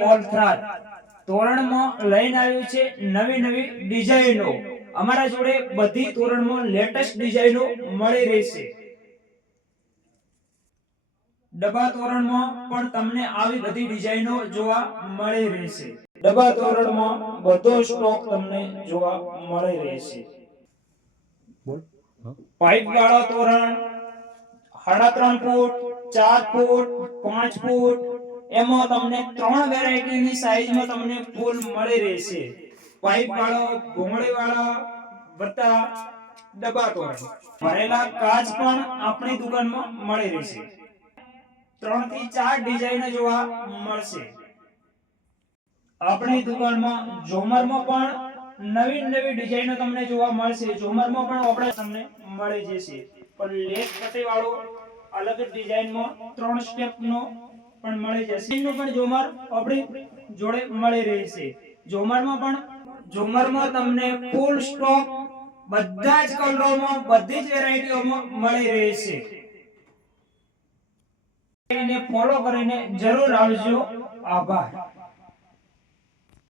મોલથ્રાર તોરણમાં લઈને આવ્યું છે નવી નવી ડિઝાઇનો। અમારા જોડે બધી તોરણમાં લેટેસ્ટ ડિઝાઇનો મળી રહેશે। ડબ્બા તોરણમાં પણ તમને આવી બધી ડિઝાઇનો જોવા મળી રહેશે। ડબ્બા તોરણમાં બધો સ્ટોક તમને જોવા મળી રહેશે। પાઇપ વાળા તોરણ 3.5 ફૂટ 4 ફૂટ 5 ફૂટ એમાં તમને 3 વેરાયટીની સાઈઝમાં તમને ફૂલ મળી રહેશે। પાઇપ વાળો ભૂંગળી વાળા બધા ડબ્બા તોરણ ભરેલા કાચ પણ આપણી દુકાનમાં મળી રહેશે। 3 થી 4 ડિઝાઇન જોવા મળશે। આપણી દુકાનમાં ઝુમરમાં પણ નવી નવી ડિઝાઇનો તમને જોવા મળશે। ઝુમરમાં પણ આપણે તમને મળી જશે પણ લેસ પટ્ટી વાળો અલગ ડિઝાઇનમાં 3 સ્ટેપનો પણ મળી જશે। એનું પણ ઝુમર આપણી જોડે મળી રહેશે। ઝુમરમાં તમને ફૂલ સ્ટોક બધા જ કલરોમાં બધી જ વેરાયટીઓમાં મળી રહેશે। એને ફોલો કરીને જરૂર આવજો। આભાર।